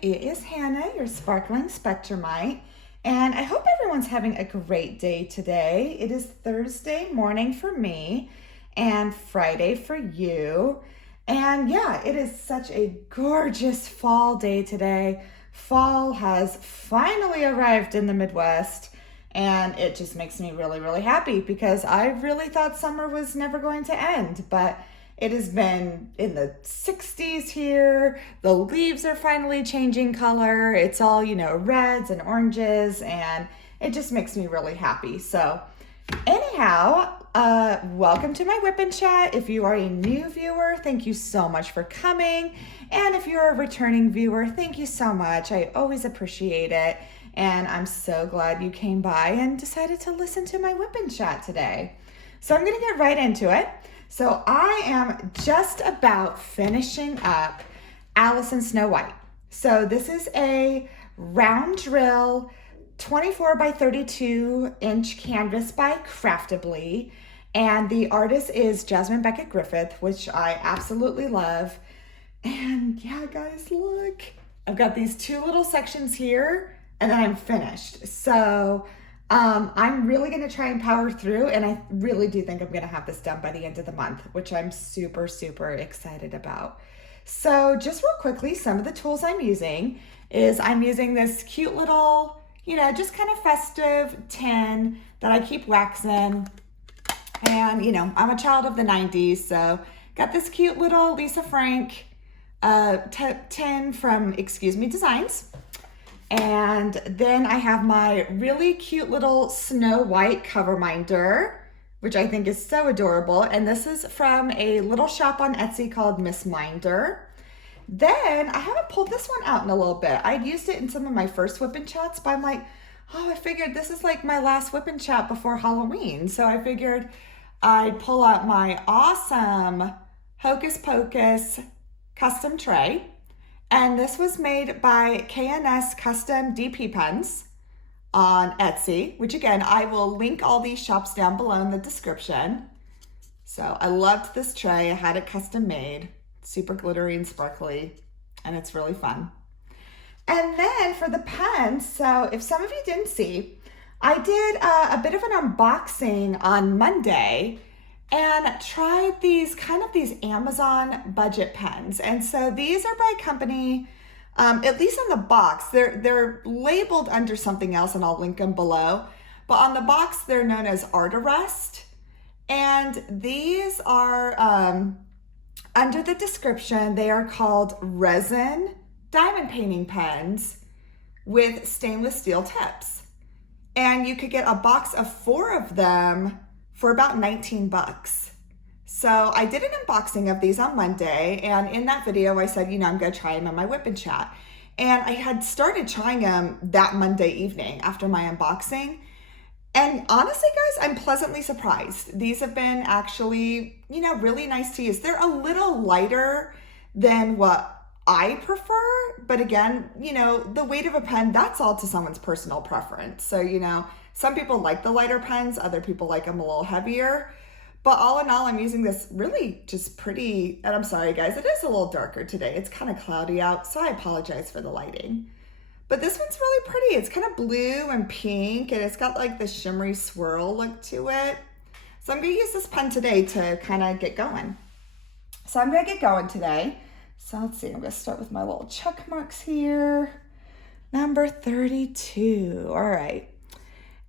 It is Hannah, your sparkling Spectrumite, and I hope everyone's having a great day today. It is Thursday morning for me and Friday for you. And yeah, it is such a gorgeous fall day today. Fall has finally arrived in the Midwest, and it just makes me really, really happy because I really thought summer was never going to end, but it has been in the 60s here. The leaves are finally changing color. It's all, reds and oranges, and it just makes me really happy. So anyhow, welcome to my WIP and Chat. If you are a new viewer, thank you so much for coming. And if you're a returning viewer, thank you so much. I always appreciate it. And I'm so glad you came by and decided to listen to my WIP and Chat today. So I'm going to get right into it. So I am just about finishing up Alice in Snow White. So this is a round drill 24 by 32 inch canvas by Craftably. And the artist is Jasmine Beckett Griffith, which I absolutely love. And yeah, guys, look, I've got these two little sections here and then I'm finished. So I'm really going to try and power through, and I really do think I'm going to have this done by the end of the month, which I'm super, super excited about. So just real quickly, some of the tools I'm using is I'm using this cute little, just kind of festive tin that I keep waxing. And, I'm a child of the 90s, so got this cute little Lisa Frank tin from Excuse Me Designs. And then I have my really cute little Snow White cover minder, which I think is so adorable. And this is from a little shop on Etsy called Miss Minder. Then I haven't pulled this one out in a little bit. I'd used it in some of my first WIP and Chats, but I'm like, I figured this is like my last WIP and Chat before Halloween. So I figured I'd pull out my awesome Hocus Pocus custom tray. And this was made by K&S Custom DP Pens on Etsy, which again, I will link all these shops down below in the description. So I loved this tray. I had it custom made, super glittery and sparkly, and it's really fun. And then for the pens, so if some of you didn't see, I did a bit of an unboxing on Monday and tried these Amazon budget pens. And so these are by a company, at least on the box, they're labeled under something else and I'll link them below. But on the box, they're known as Artarest. And these are, under the description, they are called resin diamond painting pens with stainless steel tips. And you could get a box of 4 of them for about 19 bucks. So I did an unboxing of these on Monday, and in that video I said, I'm gonna try them on my WIP and Chat. And I had started trying them that Monday evening after my unboxing. And honestly, guys, I'm pleasantly surprised. These have been actually, really nice to use. They're a little lighter than what I prefer, but again, the weight of a pen, that's all to someone's personal preference. So, some people like the lighter pens, other people like them a little heavier. But all in all, I'm using this really just pretty, and I'm sorry guys, it is a little darker today. It's kind of cloudy out, so I apologize for the lighting. But this one's really pretty. It's kind of blue and pink, and it's got like the shimmery swirl look to it. So I'm gonna use this pen today to kind of get going. So I'm gonna get going today. So let's see, I'm gonna start with my little check marks here. Number 32, all right.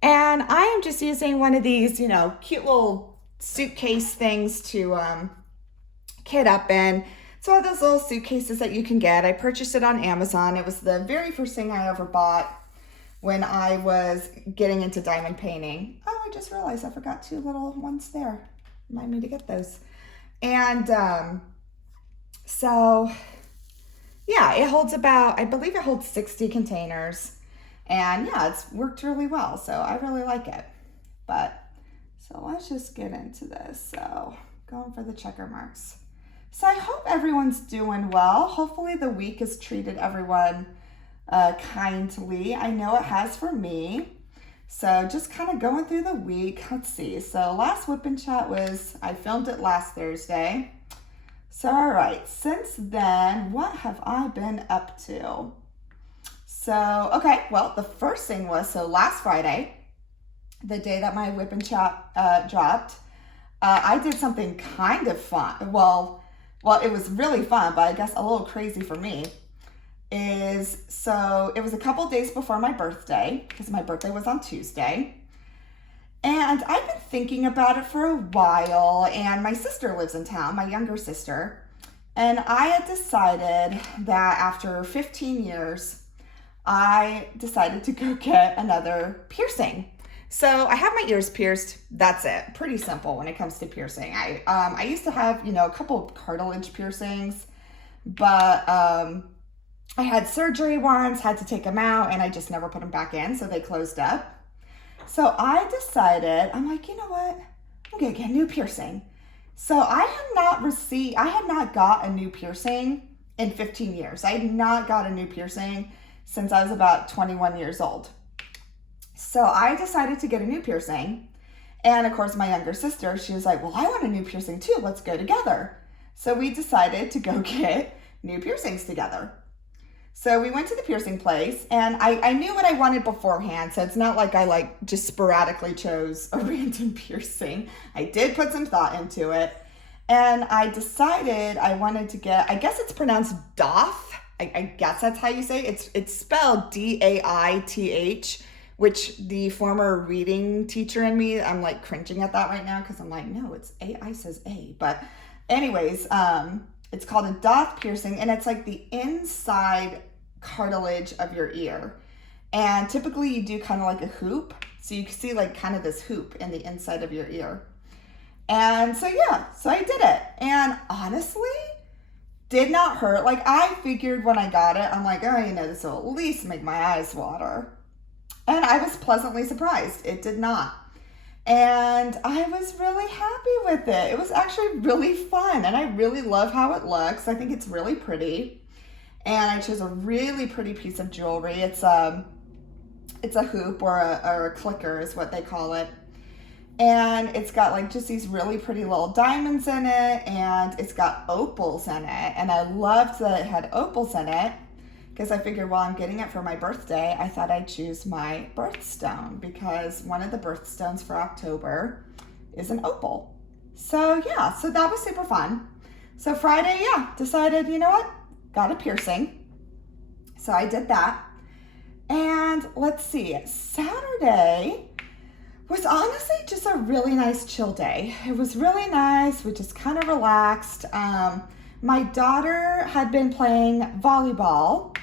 And I am just using one of these, cute little suitcase things to kit up in. It's one of those little suitcases that you can get. I purchased it on Amazon. It was the very first thing I ever bought when I was getting into diamond painting. Oh, I just realized I forgot 2 little ones there. Remind me to get those. And so yeah, it holds I believe it holds 60 containers. And yeah, it's worked really well, so I really like it. So let's just get into this. So going for the checker marks. So I hope everyone's doing well. Hopefully the week has treated everyone kindly. I know it has for me. So just kind of going through the week. Let's see. So last WIP and Chat I filmed it last Thursday. So all right, since then, what have I been up to? So, okay, well, the first thing was, so last Friday, the day that my WIP and Chat dropped, I did something kind of fun. Well, it was really fun, but I guess a little crazy for me. So it was a couple days before my birthday, because my birthday was on Tuesday. And I've been thinking about it for a while, and my sister lives in town, my younger sister. And I had decided that after 15 years, I decided to go get another piercing. So I have my ears pierced. That's it. Pretty simple when it comes to piercing. I used to have, a couple of cartilage piercings, but I had surgery once, had to take them out, and I just never put them back in, so they closed up. So I decided, I'm like, you know what? I'm gonna get a new piercing. So I had not got a new piercing in 15 years. I had not got a new piercing since I was about 21 years old. So I decided to get a new piercing. And of course, my younger sister, she was like, well, I want a new piercing too. Let's go together. So we decided to go get new piercings together. So we went to the piercing place, and I knew what I wanted beforehand, so it's not like I just sporadically chose a random piercing. I did put some thought into it, and I decided I wanted to get, I guess it's pronounced Doth. I guess that's how you say it. It's spelled Daith, which the former reading teacher in me, I'm like cringing at that right now because I'm like, no, it's AI says A. But anyways, it's called a Doth piercing, and it's like the inside cartilage of your ear. And typically you do kind of like a hoop. So you can see like kind of this hoop in the inside of your ear. And so I did it. And honestly, did not hurt. Like I figured when I got it, I'm like, oh, this will at least make my eyes water. And I was pleasantly surprised. It did not. And I was really happy with it. It was actually really fun, and I really love how it looks. I think it's really pretty. And I chose a really pretty piece of jewelry. It's a hoop or a clicker is what they call it. And it's got like just these really pretty little diamonds in it, and it's got opals in it. And I loved that it had opals in it, because I figured while I'm getting it for my birthday, I thought I'd choose my birthstone, because one of the birthstones for October is an opal. So so that was super fun. So Friday, decided, you know what? Got a piercing. So I did that. And let's see, Saturday was honestly just a really nice chill day. It was really nice. We just kind of relaxed. My daughter had been playing volleyball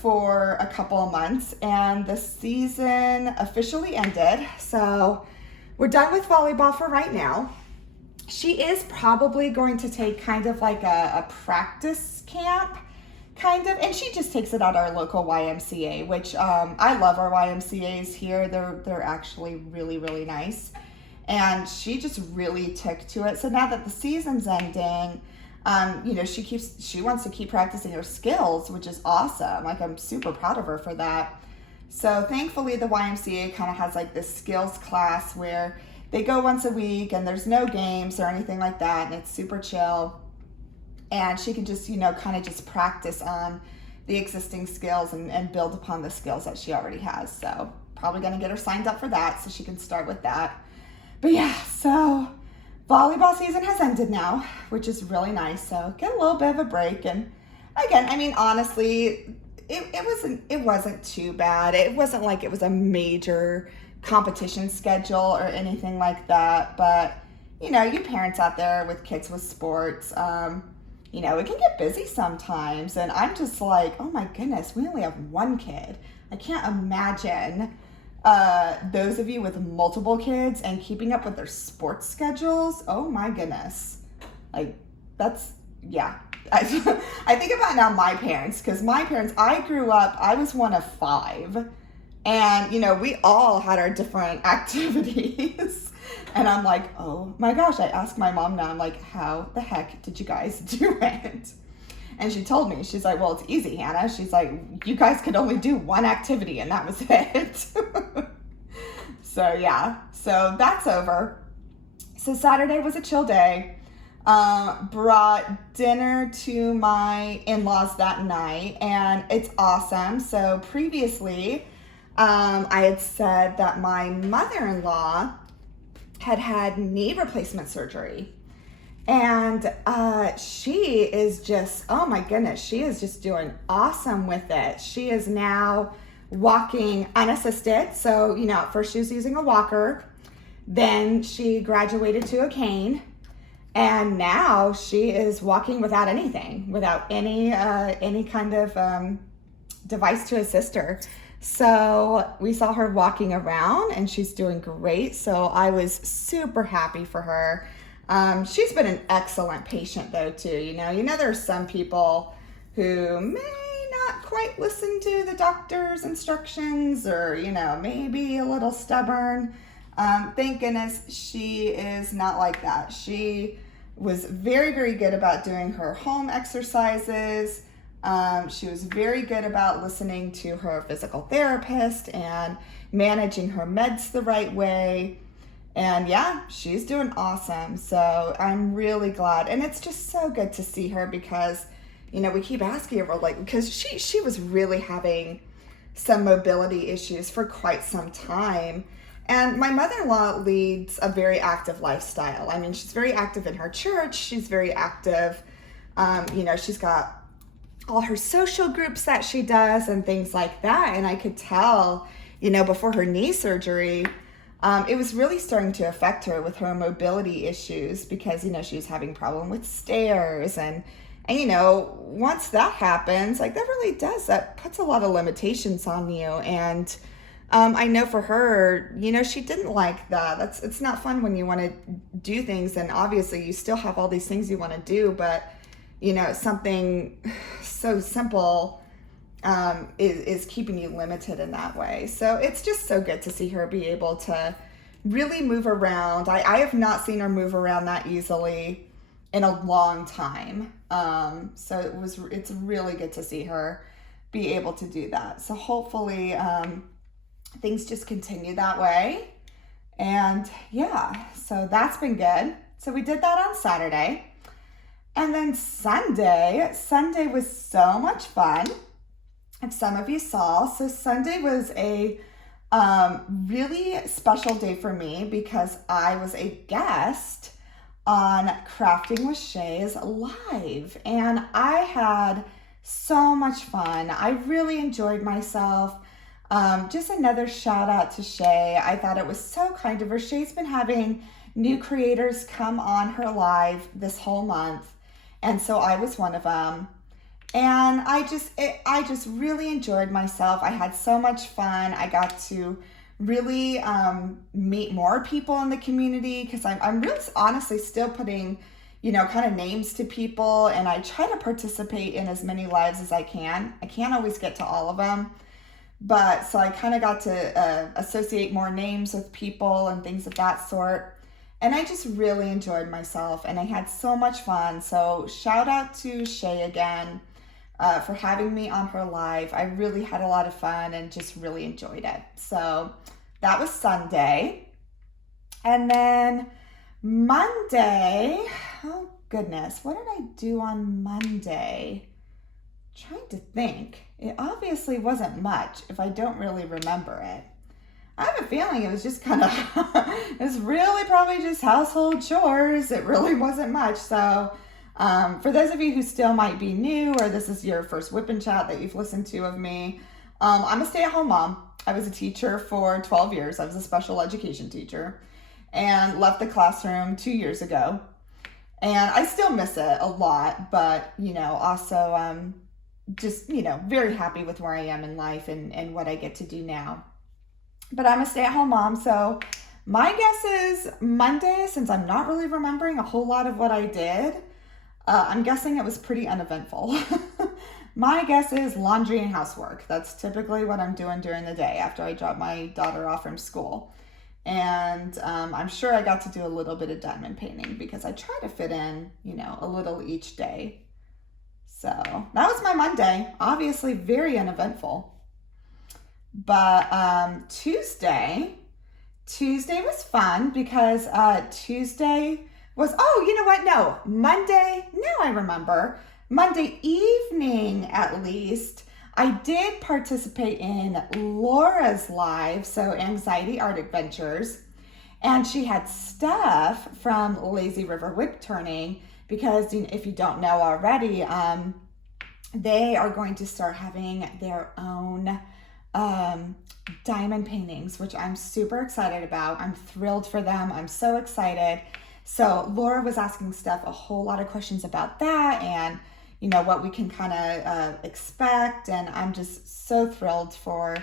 for a couple of months, and the season officially ended. So we're done with volleyball for right now. She is probably going to take kind of like a practice camp, kind of, and she just takes it at our local YMCA, which I love our YMCAs here. They're actually really, really nice. And she just really took to it. So now that the season's ending, she wants to keep practicing her skills, which is awesome. Like, I'm super proud of her for that. So thankfully the YMCA kind of has like this skills class where they go once a week and there's no games or anything like that. And it's super chill. And she can just, kind of just practice on the existing skills and build upon the skills that she already has. So probably going to get her signed up for that so she can start with that. But so volleyball season has ended now, which is really nice. So get a little bit of a break. And again, honestly, it wasn't too bad. It wasn't like it was a major competition schedule or anything like that. But, you parents out there with kids with sports, it can get busy sometimes. And I'm just like, oh my goodness, we only have one kid. I can't imagine those of you with multiple kids and keeping up with their sports schedules. Oh my goodness. Like, that's, I think about now my parents, because my parents, I grew up, I was one of 5. And, we all had our different activities. And I'm like, oh my gosh, I asked my mom now, I'm like, how the heck did you guys do it? And she told me, she's like, well, it's easy, Hannah. She's like, you guys could only do one activity and that was it. So that's over. So Saturday was a chill day. brought dinner to my in-laws that night, and it's awesome. So previously, I had said that my mother-in-law had had knee replacement surgery. And she is just, oh my goodness, she is just doing awesome with it. She is now walking unassisted. So, at first she was using a walker. Then she graduated to a cane. And now she is walking without anything, without any kind of device to assist her. So we saw her walking around and she's doing great. So I was super happy for her. She's been an excellent patient though too. You know, there's some people who may not quite listen to the doctor's instructions, or, maybe a little stubborn. Thank goodness she is not like that. She was very, very good about doing her home exercises. She was very good about listening to her physical therapist and managing her meds the right way. And yeah, she's doing awesome. So I'm really glad. And it's just so good to see her because, we keep asking her, because she was really having some mobility issues for quite some time. And my mother-in-law leads a very active lifestyle. I mean, she's very active in her church. She's very active. She's got all her social groups that she does and things like that. And I could tell, before her knee surgery, it was really starting to affect her with her mobility issues because, she was having problem with stairs. And once that happens, that puts a lot of limitations on you. And I know for her, she didn't like that. It's not fun when you want to do things, and obviously you still have all these things you want to do, but something so simple is keeping you limited in that way. So it's just so good to see her be able to really move around. I have not seen her move around that easily in a long time. So it's really good to see her be able to do that. So hopefully things just continue that way. And yeah, so that's been good. So we did that on Saturday. And then Sunday was so much fun. If some of you saw, so Sunday was a really special day for me because I was a guest on Crafting with Shay's live, and I had so much fun. I really enjoyed myself. Just another shout out to Shay. I thought it was so kind of her. Shay's been having new creators come on her live this whole month, and so I was one of them. And I just really enjoyed myself. I had so much fun. I got to really meet more people in the community because I'm really honestly still putting, kind of names to people, and I try to participate in as many lives as I can. I can't always get to all of them, but so I kind of got to associate more names with people and things of that sort. And I just really enjoyed myself and I had so much fun. So shout out to Shay again for having me on her live. I really had a lot of fun and just really enjoyed it. So that was Sunday. And then Monday, oh goodness, what did I do on Monday? Trying to think. It obviously wasn't much if I don't really remember it. I have a feeling it was just kind of, it was really probably just household chores. It really wasn't much. So for those of you who still might be new, or this is your first WIP and Chat that you've listened to of me, I'm a stay-at-home mom. I was a teacher for 12 years. I was a special education teacher and left the classroom 2 years ago. And I still miss it a lot, but, also just, very happy with where I am in life and what I get to do now. But I'm a stay-at-home mom, so my guess is Monday, since I'm not really remembering a whole lot of what I did, I'm guessing it was pretty uneventful. My guess is laundry and housework. That's typically what I'm doing during the day after I drop my daughter off from school. And I'm sure I got to do a little bit of diamond painting because I try to fit in, a little each day. So that was my Monday. Obviously very uneventful. But Tuesday was fun because Tuesday was, oh, you know what? No, Monday, now I remember. Monday evening, at least, I did participate in Laura's live, so Anxiety Art Adventures. And she had Steph from Lazy River Whip Turning because if you don't know already, they are going to start having their own diamond paintings, which I'm super excited about. I'm thrilled for them. I'm so excited. So Laura was asking Steph a whole lot of questions about that and what we can kind of expect. And I'm just so thrilled for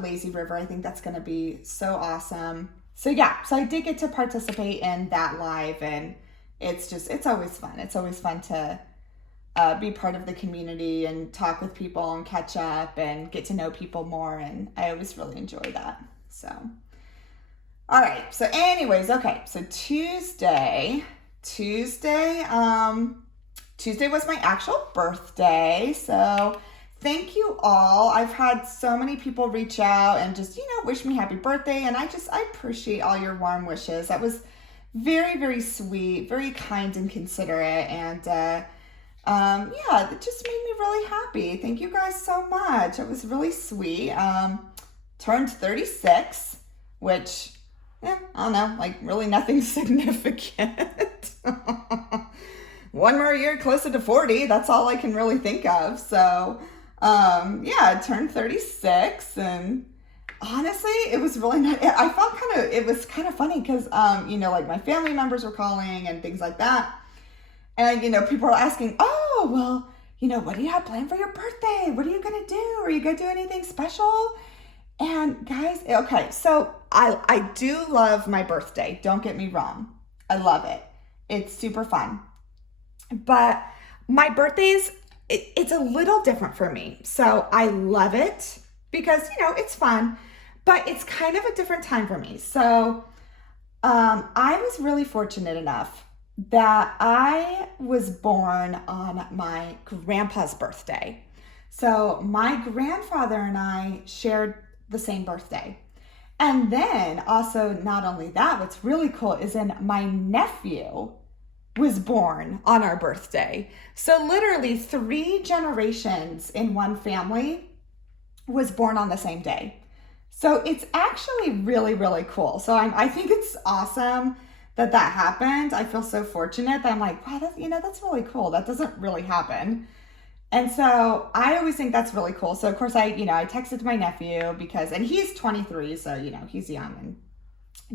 Lazy River. I think that's going to be so awesome. So yeah, so I did get to participate in that live, and it's always fun. It's always fun to be part of the community and talk with people and catch up and get to know people more. And I always really enjoy that. So, all right. So anyways, okay. So Tuesday was my actual birthday. So thank you all. I've had so many people reach out and just, wish me happy birthday. And I appreciate all your warm wishes. That was very, very sweet, very kind and considerate. And, yeah, it just made me really happy. Thank you guys so much. It was really sweet. Turned 36, which, I don't know, like really nothing significant. One more year closer to 40. That's all I can really think of. So, yeah, I turned 36, and honestly, it was really nice. I felt it was kind of funny because, like my family members were calling and things like that. And, people are asking, oh, well, what do you have planned for your birthday? What are you going to do? Are you going to do anything special? And guys, okay, so I do love my birthday. Don't get me wrong. I love it. It's super fun. But my birthday's, it's a little different for me. So I love it because, it's fun, but it's kind of a different time for me. So I was really fortunate enough that I was born on my grandpa's birthday. So my grandfather and I shared the same birthday. And then also, not only that, what's really cool is my nephew was born on our birthday. So literally 3 generations in one family was born on the same day. So it's actually really, really cool. So I think it's awesome that happened. I feel so fortunate that I'm like, wow, that's really cool. That doesn't really happen. And so I always think that's really cool. So of course I texted my nephew and he's 23, so he's young and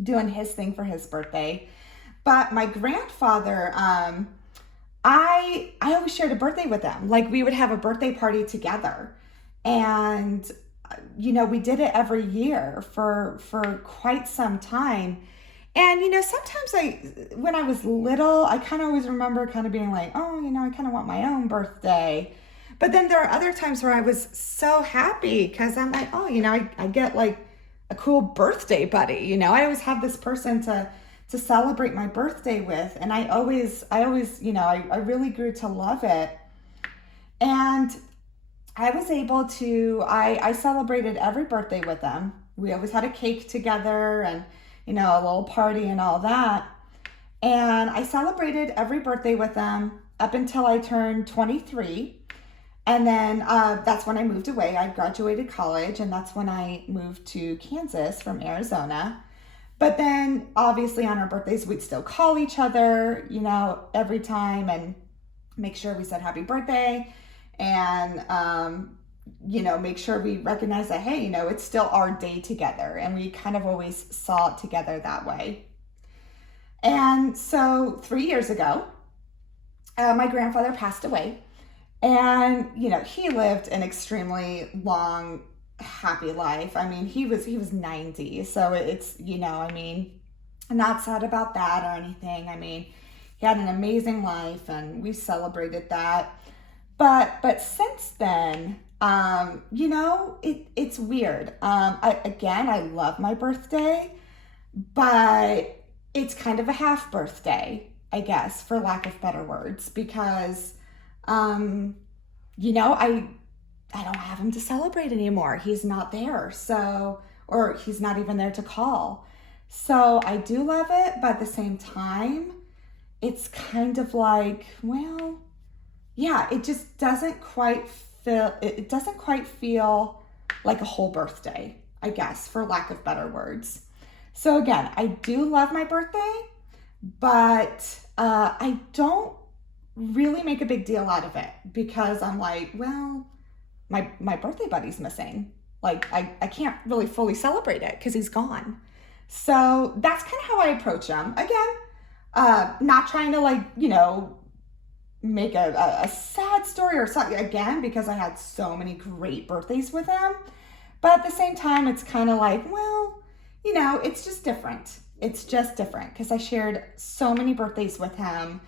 doing his thing for his birthday. But my grandfather, I always shared a birthday with him. Like we would have a birthday party together, and we did it every year for quite some time. And, sometimes when I was little, I kind of always remember kind of being like, oh, I kind of want my own birthday. But then there are other times where I was so happy because I'm like, oh, I get like a cool birthday buddy. I always have this person to celebrate my birthday with. And I always, I really grew to love it. And I was able to, I celebrated every birthday with them. We always had a cake together and, a little party and all that. And I celebrated every birthday with them up until I turned 23. And then that's when I moved away. I graduated college, and that's when I moved to Kansas from Arizona. But then obviously on our birthdays, we'd still call each other, every time and make sure we said happy birthday and, make sure we recognize that, hey, it's still our day together. And we kind of always saw it together that way. And so 3 years ago, my grandfather passed away. And, he lived an extremely long, happy life. I mean, he was 90. So it's, I'm not sad about that or anything. I mean, he had an amazing life and we celebrated that. But since then, it's weird. I love my birthday, but it's kind of a half birthday, I guess, for lack of better words, because, I don't have him to celebrate anymore. He's not there. Or he's not even there to call. So I do love it, but at the same time, it's kind of like, well, yeah, it just doesn't quite feel like a whole birthday, I guess, for lack of better words. So again, I do love my birthday, but I don't really make a big deal out of it because I'm like, well, my birthday buddy's missing. Like I can't really fully celebrate it because he's gone. So that's kind of how I approach him. Again, not trying to like, make a sad story or something again, because I had so many great birthdays with him. But at the same time, it's kind of like, well, it's just different. It's just different because I shared so many birthdays with him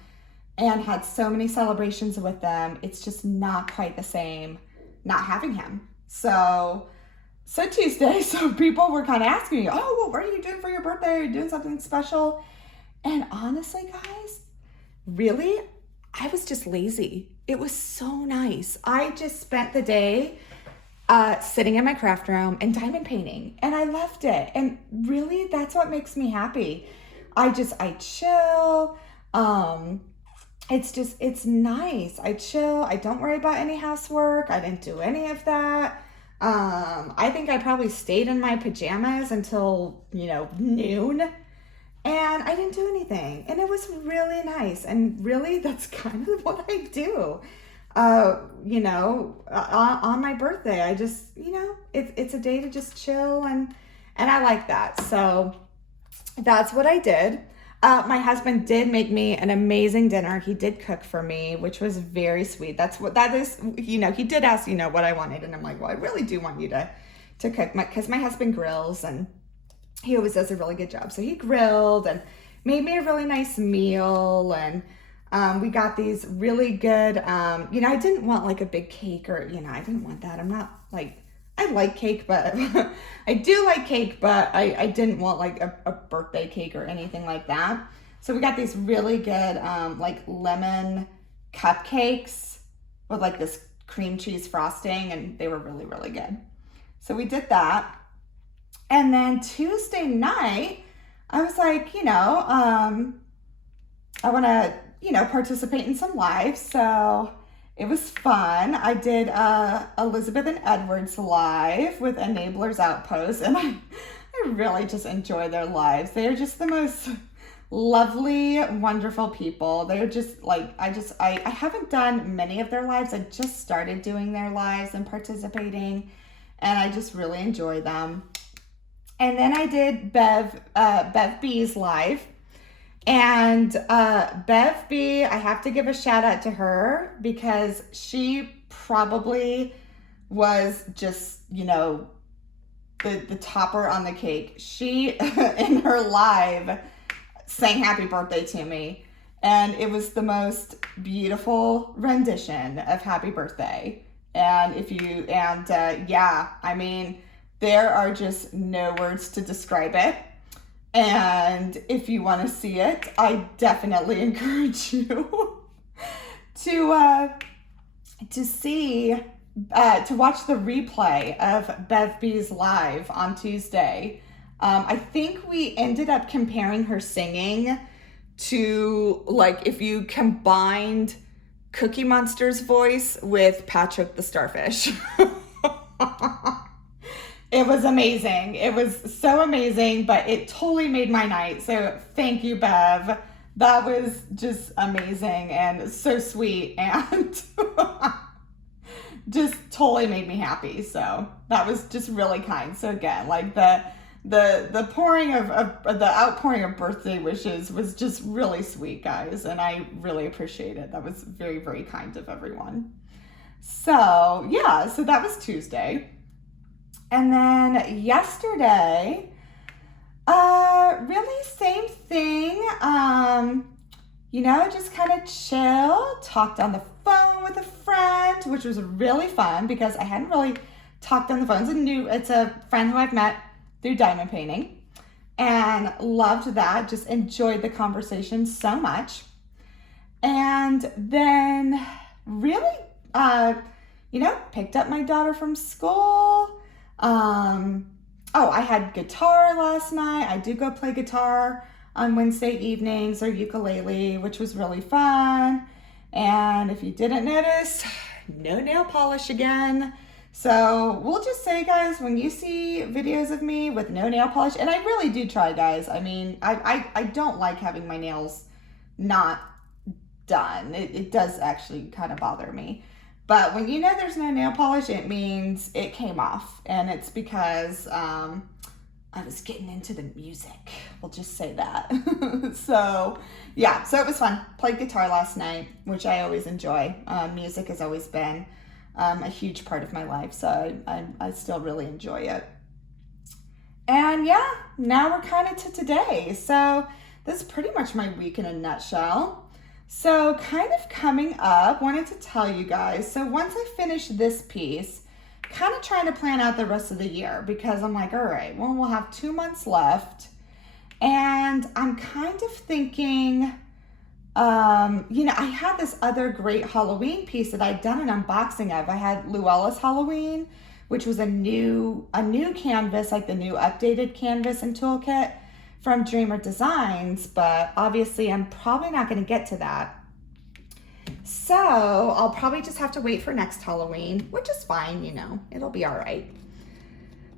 and had so many celebrations with them. It's just not quite the same not having him. So Tuesday, so people were kind of asking me, oh, well, what are you doing for your birthday? Are you doing something special? And honestly, guys, really, I was just lazy. It was so nice. I just spent the day sitting in my craft room and diamond painting, and I loved it. And really, that's what makes me happy. I chill. It's nice. I chill. I don't worry about any housework. I didn't do any of that. I think I probably stayed in my pajamas until, noon, and I didn't do anything. And it was really nice. And really, that's kind of what I do. On my birthday, I just, it's a day to just chill, and I like that. So that's what I did. My husband did make me an amazing dinner. He did cook for me, which was very sweet. That's what that is. He did ask, what I wanted. And I'm like, well, I really do want you to cook, because my husband grills and he always does a really good job. So he grilled and made me a really nice meal. And we got these really good, I didn't want like a big cake or, I didn't want that. I'm not like, I like cake, but I do like cake, but I didn't want like a birthday cake or anything like that. So we got these really good like lemon cupcakes with like this cream cheese frosting, and they were really, really good. So we did that. And then Tuesday night, I was like, I want to, participate in some lives. So it was fun. I did Elizabeth and Edward's live with Enablers Outpost, and I really just enjoy their lives. They're just the most lovely, wonderful people. They're just like, I haven't done many of their lives. I just started doing their lives and participating, and I just really enjoy them. And then I did Bev B's live. And Bev B, I have to give a shout out to her because she probably was just, the topper on the cake. She, in her live, sang happy birthday to me. And it was the most beautiful rendition of happy birthday. And there are just no words to describe it. And if you want to see it, I definitely encourage you to watch the replay of Bev B's live on Tuesday. I think we ended up comparing her singing to like if you combined Cookie Monster's voice with Patrick the Starfish. It was amazing. It was so amazing, but it totally made my night. So thank you, Bev. That was just amazing and so sweet, and just totally made me happy. So that was just really kind. So again, like the outpouring of birthday wishes was just really sweet, guys, and I really appreciate it. That was very, very kind of everyone. So yeah, so that was Tuesday. And then yesterday, really same thing, just kind of chill, talked on the phone with a friend, which was really fun because I hadn't really talked on the phone. It's a friend who I've met through diamond painting, and loved that, just enjoyed the conversation so much. And then really, picked up my daughter from school. I had guitar last night. I do go play guitar on Wednesday evenings, or ukulele, which was really fun. And if you didn't notice, no nail polish again. So we'll just say, guys, when you see videos of me with no nail polish, and I really do try, guys. I mean, I don't like having my nails not done. It does actually kind of bother me. But when you know there's no nail polish, it means it came off. And it's because I was getting into the music. We'll just say that. So yeah, so it was fun. Played guitar last night, which I always enjoy. Music has always been a huge part of my life, so I still really enjoy it. And yeah, now we're kind of to today. So this is pretty much my week in a nutshell. So kind of coming up, wanted to tell you guys, so once I finish this piece, kind of trying to plan out the rest of the year, because I'm like, all right, well, we'll have 2 months left. And I'm kind of thinking, I had this other great Halloween piece that I'd done an unboxing of. I had Luella's Halloween, which was a new canvas, like the new updated canvas and toolkit from Dreamer Designs, but obviously I'm probably not going to get to that. So I'll probably just have to wait for next Halloween, which is fine, it'll be all right.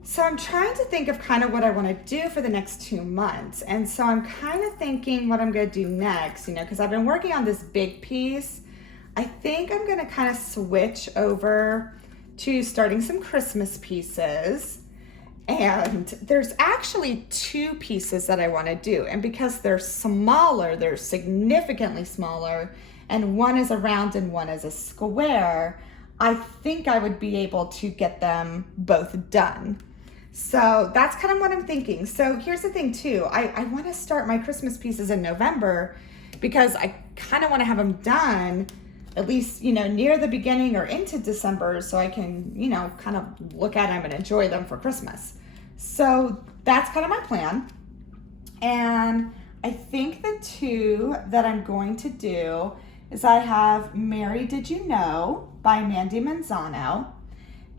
So I'm trying to think of kind of what I want to do for the next 2 months. And so I'm kind of thinking what I'm going to do next, because I've been working on this big piece. I think I'm going to kind of switch over to starting some Christmas pieces. And there's actually 2 pieces that I want to do. And because they're smaller, they're significantly smaller, and one is a round and one is a square, I think I would be able to get them both done. So that's kind of what I'm thinking. So here's the thing too, I want to start my Christmas pieces in November, because I kind of want to have them done at least, near the beginning or into December, so I can, kind of look at them and enjoy them for Christmas. So that's kind of my plan. And I think the 2 that I'm going to do is I have Mary Did You Know by Mandy Manzano.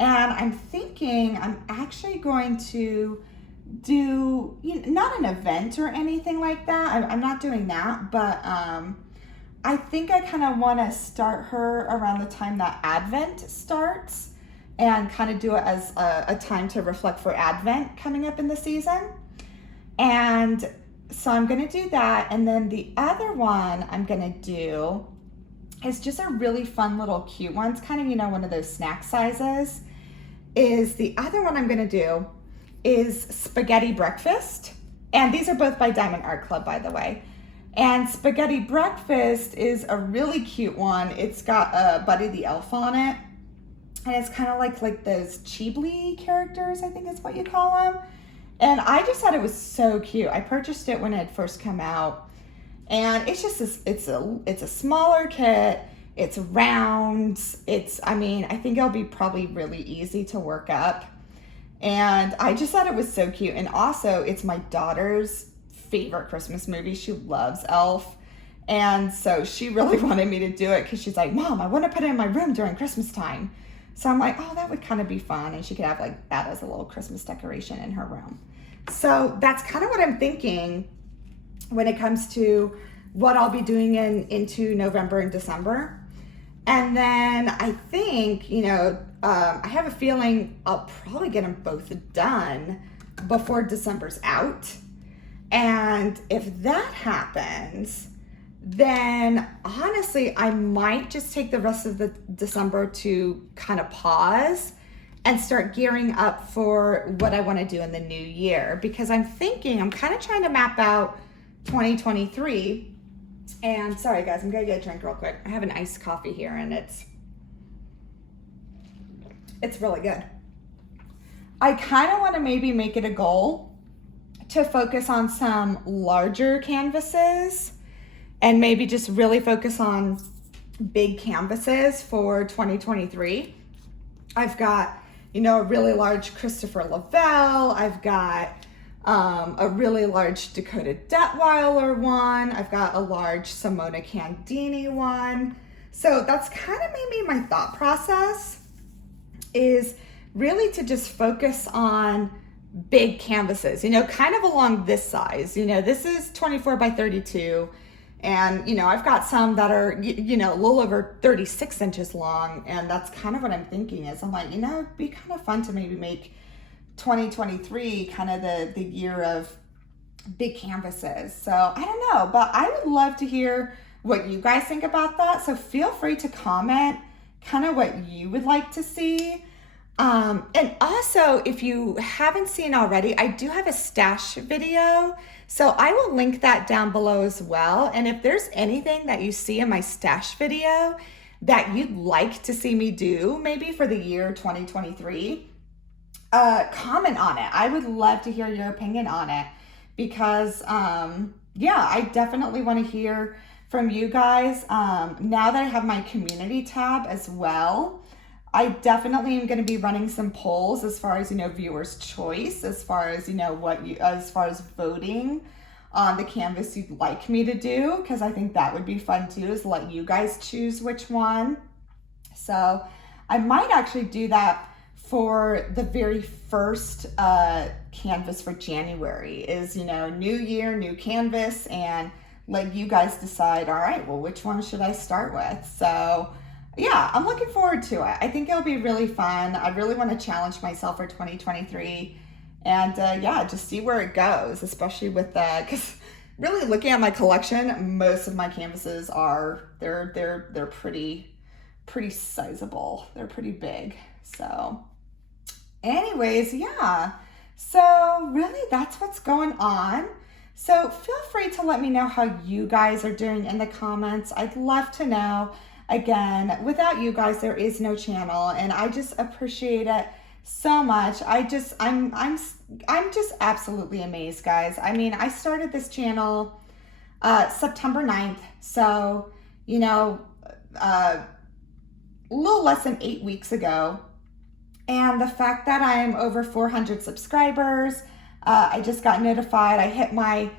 And I'm thinking I'm actually going to do, not an event or anything like that. I'm not doing that, but I think I kind of want to start her around the time that Advent starts, and kind of do it as a time to reflect for Advent coming up in the season. And so I'm going to do that. And then the other one I'm going to do is just a really fun little cute one. It's kind of, one of those snack sizes. Is the other one I'm going to do is Spaghetti Breakfast. And these are both by Diamond Art Club, by the way. And Spaghetti Breakfast is a really cute one. It's got Buddy the Elf on it. And it's kind of like those Ghibli characters, I think is what you call them. And I just thought it was so cute. I purchased it when it had first come out. And it's just it's a smaller kit. It's round. I think it'll be probably really easy to work up. And I just thought it was so cute. And also, it's my daughter's favorite Christmas movie. She loves Elf. And so she really wanted me to do it, because she's like, Mom, I want to put it in my room during Christmas time. So I'm like, oh, that would kind of be fun. And she could have like that as a little Christmas decoration in her room. So that's kind of what I'm thinking when it comes to what I'll be doing into November and December. And then I think, I have a feeling I'll probably get them both done before December's out. And if that happens, then honestly, I might just take the rest of the December to kind of pause and start gearing up for what I want to do in the new year. Because I'm kind of trying to map out 2023. And sorry guys, I'm gonna get a drink real quick. I have an iced coffee here, and it's really good. I kind of want to maybe make it a goal to focus on some larger canvases, and maybe just really focus on big canvases for 2023. I've got, a really large Christopher Lavelle. I've got a really large Dakota Detweiler one. I've got a large Simona Candini one. So that's kind of maybe my thought process, is really to just focus on big canvases, you know, kind of along this size. You know, this is 24 by 32. And, you know, I've got some that are, you know, a little over 36 inches long. And that's kind of what I'm thinking is I'm like, you know, it'd be kind of fun to maybe make 2023 kind of the year of big canvases. So I don't know, but I would love to hear what you guys think about that. So feel free to comment kind of what you would like to see. And also, if you haven't seen already, I do have a stash video. So I will link that down below as well. And if there's anything that you see in my stash video that you'd like to see me do, maybe for the year 2023, comment on it. I would love to hear your opinion on it because, yeah, I definitely want to hear from you guys. Now that I have my community tab as well, I definitely am going to be running some polls as far as, you know, viewers' choice, as far as, you know, as far as voting on the canvas you'd like me to do, because I think that would be fun too, is let you guys choose which one. So I might actually do that for the very first canvas for January is, you know, new year, new canvas, and let you guys decide, all right, well, which one should I start with? So yeah, I'm looking forward to it. I think it'll be really fun. I really want to challenge myself for 2023 and yeah, just see where it goes, especially with because really looking at my collection, most of my canvases are, they're pretty sizable. They're pretty big. So anyways, yeah. So really that's what's going on. So feel free to let me know how you guys are doing in the comments. I'd love to know. Again, without you guys, there is no channel, and I just appreciate it so much. I'm just absolutely amazed, guys. I mean, I started this channel September 9th, so, you know, a little less than 8 weeks ago. And the fact that I'm over 400 subscribers, I just got notified. I hit my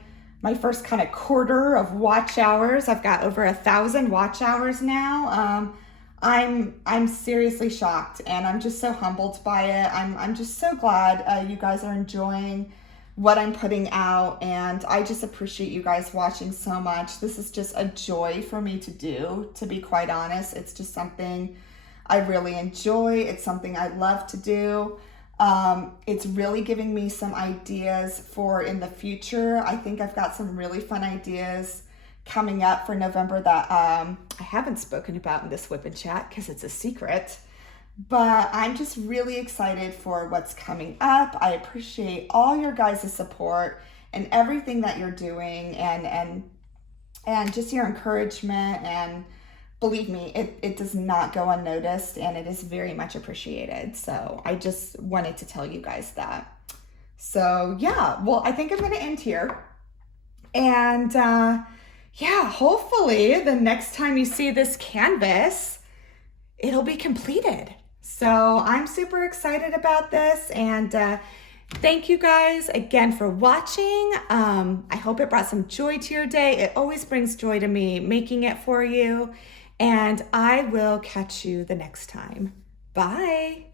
first kind of quarter of watch hours. I've got over 1,000 watch hours now. I'm seriously shocked, and I'm just so humbled by it. I'm just so glad you guys are enjoying what I'm putting out, and I just appreciate you guys watching so much. This is just a joy for me to do, to be quite honest. It's just something I really enjoy. It's something I love to do. It's really giving me some ideas for in the future. I think I've got some really fun ideas coming up for November that I haven't spoken about in this WIP and Chat because it's a secret. But I'm just really excited for what's coming up. I appreciate all your guys' support and everything that you're doing and just your encouragement, and believe me, it does not go unnoticed, and it is very much appreciated. So I just wanted to tell you guys that. So yeah, well, I think I'm going to end here. And yeah, hopefully the next time you see this canvas, it'll be completed. So I'm super excited about this, and thank you guys again for watching. I hope it brought some joy to your day. It always brings joy to me making it for you. And I will catch you the next time. Bye.